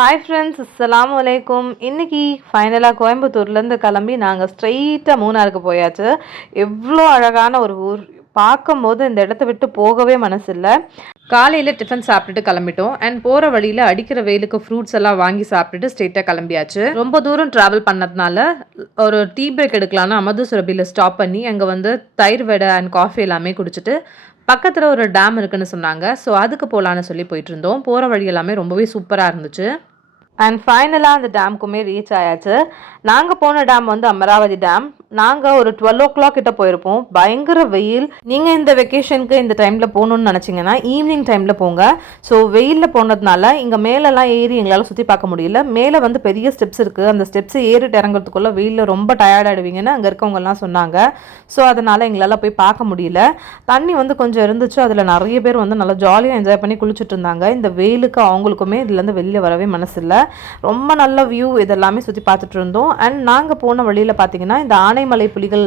Hi friends, அஸ்ஸலாமு அலைக்கும். இன்னைக்கு ஃபைனலாக கோயம்புத்தூர்லேருந்து கிளம்பி நாங்கள் ஸ்ட்ரெயிட்டாக மூணாருக்கு போயாச்சு. எவ்வளோ அழகான ஒரு ஊர்! பார்க்கும்போது இந்த இடத்த விட்டு போகவே மனசில்லை. காலையில் டிஃபன் சாப்பிட்டுட்டு கிளம்பிட்டோம். அண்ட் போகிற வழியில் அடிக்கிற வெயிலுக்கு ஃப்ரூட்ஸ் எல்லாம் வாங்கி சாப்பிட்டுட்டு ஸ்ட்ரெயிட்டாக கிளம்பியாச்சு. ரொம்ப தூரம் ட்ராவல் பண்ணதுனால ஒரு டீ பிரேக் எடுக்கலான்னு அமதுசுரபியில் ஸ்டாப் பண்ணி அங்கே வந்து தயிர் வடை அண்ட் காஃபி எல்லாமே குடிச்சிட்டு பக்கத்தில் ஒரு டேம் இருக்குன்னு சொன்னாங்க. ஸோ அதுக்கு போகலான்னு சொல்லி போயிட்டு இருந்தோம். போகிற வழி எல்லாமே ரொம்பவே சூப்பராக இருந்துச்சு. அண்ட் ஃபைனலாக அந்த டேமுக்குமே ரீச் ஆயாச்சு. நாங்கள் போன டேம் வந்து அமராவதி டேம். நாங்கள் ஒரு 12 o'clock கிட்ட போயிருப்போம். பயங்கர வெயில். நீங்கள் இந்த வெக்கேஷனுக்கு இந்த டைமில் போகணுன்னு நினச்சிங்கன்னா ஈவினிங் டைமில் போங்க. ஸோ வெயிலில் போனதுனால இங்கே மேலெல்லாம் ஏறி எங்களால் சுற்றி பார்க்க முடியல. மேலே வந்து பெரிய ஸ்டெப்ஸ் இருக்குது. அந்த ஸ்டெப்ஸை ஏறிட்டு இறங்குறதுக்குள்ளே வெயிலில் ரொம்ப டயர்டாகிடுவீங்கன்னு அங்கே இருக்கவங்கலாம் சொன்னாங்க. ஸோ அதனால் எங்களால் போய் பார்க்க முடியல. தண்ணி வந்து கொஞ்சம் இருந்துச்சு. அதில் நிறைய பேர் வந்து நல்லா ஜாலியாக என்ஜாய் பண்ணி குளிச்சுட்டு இருந்தாங்க. இந்த வெயிலுக்கு அவங்களுக்குமே இதுலேருந்து வெளியில் வரவே மனசு இல்லை. ரொம்ப நல்ல வியூ இதெல்லாமே சுற்றி பார்த்துட்டு இருந்தோம். அண்ட் நாங்கள் போன வழியில் பார்த்தீங்கன்னா இந்த ஆனைமலை புலிகள்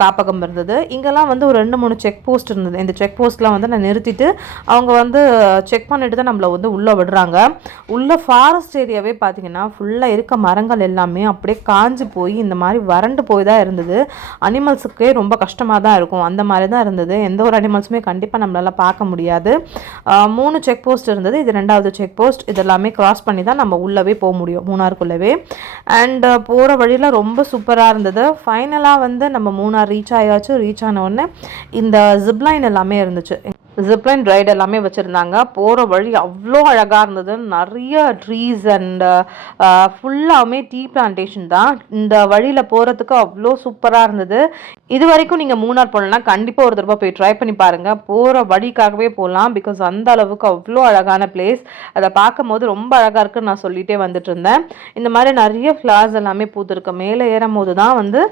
காப்பகம் இருந்தது. இங்கெல்லாம் வந்து ஒரு 2-3 செக் போஸ்ட் இருந்தது. இந்த செக் போஸ்ட்லாம் வந்து நான் நிறுத்திட்டு அவங்க வந்து செக் பண்ணிட்டு தான் நம்மளை வந்து உள்ளே விடுறாங்க. உள்ள ஃபாரஸ்ட் ஏரியாவே பார்த்தீங்கன்னா ஃபுல்லாக இருக்க மரங்கள் எல்லாமே அப்படியே காஞ்சு போய் இந்த மாதிரி வறண்டு போய் தான் இருந்தது. அனிமல்ஸுக்கே ரொம்ப கஷ்டமாக தான் இருக்கும். அந்த மாதிரி தான் இருந்தது. எந்த ஒரு அனிமல்ஸுமே கண்டிப்பாக நம்மளால் பார்க்க முடியாது. 3 செக் போஸ்ட் இருந்தது. இது 2வது செக் போஸ்ட். இதெல்லாமே கிராஸ் பண்ணி தான் நம்ம உள்ளவே போக முடியும், மூணாருக்குள்ளவே. அண்ட் போகிற வழியில் ரொம்ப சூப்பராக இருந்தது. ஃபைனலாக வந்து நம்ம மூணார் ரீச் ஆயாச்சு. ரீச் ஆன உடனே இந்த ஜிப்லைன் எல்லாமே இருந்துச்சு. ஜிப்லைன் ரைடு எல்லாமே வச்சுருந்தாங்க. போகிற வழி அவ்வளோ அழகாக இருந்தது. நிறைய ட்ரீஸ் அண்ட் ஃபுல்லாமே டீ பிளான்டேஷன் தான். இந்த வழியில் போகிறதுக்கு அவ்வளோ சூப்பராக இருந்தது. இது வரைக்கும் நீங்கள் மூணார் போகலன்னா கண்டிப்பாக ஒரு தடவை போய் ட்ரை பண்ணி பாருங்கள். போகிற வழிக்காகவே போகலாம். பிகாஸ் அந்த அளவுக்கு அவ்வளோ அழகான பிளேஸ். அதை பார்க்கும் போது ரொம்ப அழகாக இருக்குன்னு நான் சொல்லிகிட்டே வந்துட்டு இருந்தேன். இந்த மாதிரி நிறைய ஃப்ளார்ஸ் எல்லாமே பூத்துருக்கு. மேலே ஏறும் போது தான் வந்து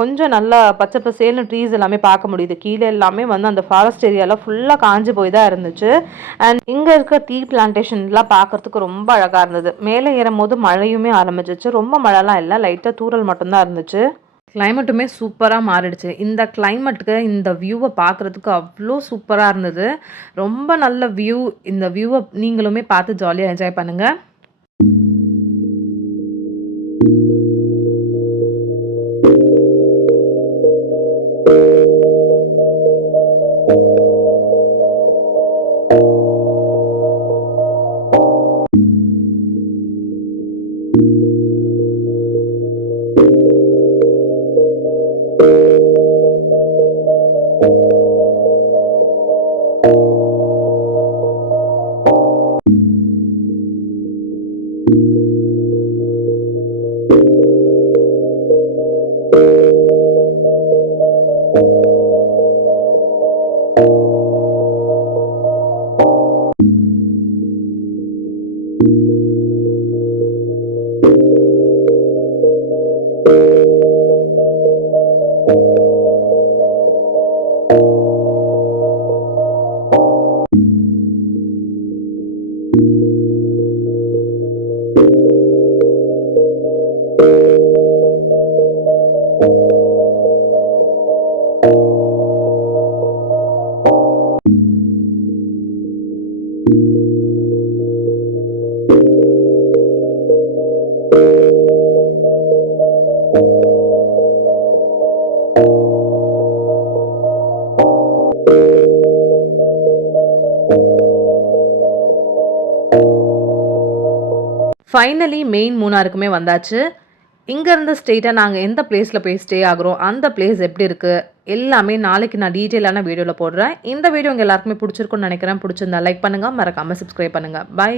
கொஞ்சம் நல்லா பச்சை பசேல்னு ட்ரீஸ் எல்லாமே பார்க்க முடியுது. கீழே எல்லாமே வந்து அந்த ஃபாரஸ்ட் ஏரியாவில் ஃபுல்லாக காஞ்சு போய் தான் இருந்துச்சு. அண்ட் இங்கே இருக்க டீ பிளான்டேஷன்லாம் பார்க்கறதுக்கு ரொம்ப அழகாக இருந்தது. மேலே ஏறும் போது மழையுமே ஆரம்பிச்சிச்சு. ரொம்ப மழைலாம் இல்லை, லைட்டாக தூறல் மட்டும்தான் இருந்துச்சு. கிளைமேட்டுமே சூப்பராக மாறிடுச்சு. இந்த கிளைமேட்டுக்கு இந்த வியூவை பார்க்குறதுக்கு அவ்வளோ சூப்பராக இருந்தது. ரொம்ப நல்ல வியூ. இந்த வியூவை நீங்களுமே பார்த்து ஜாலியாக என்ஜாய் பண்ணுங்கள். ஃபைனலி மெயின் மூணாருக்குமே வந்தாச்சு. இங்கேருந்து ஸ்ட்ரெயிட்டாக நாங்கள் எந்த பிளேஸில் போய் ஸ்டே ஆகுறோம், அந்த பிளேஸ் எப்படி இருக்குது எல்லாமே நாளைக்கு நான் டீட்டெயிலான வீடியோவில் போடுறேன். இந்த வீடியோ உங்கள் எல்லாருக்குமே பிடிச்சிருக்குன்னு நினைக்கிறேன். பிடிச்சிருந்தா லைக் பண்ணுங்கள், மறக்காமல் சப்ஸ்கிரைப் பண்ணுங்கள். பை.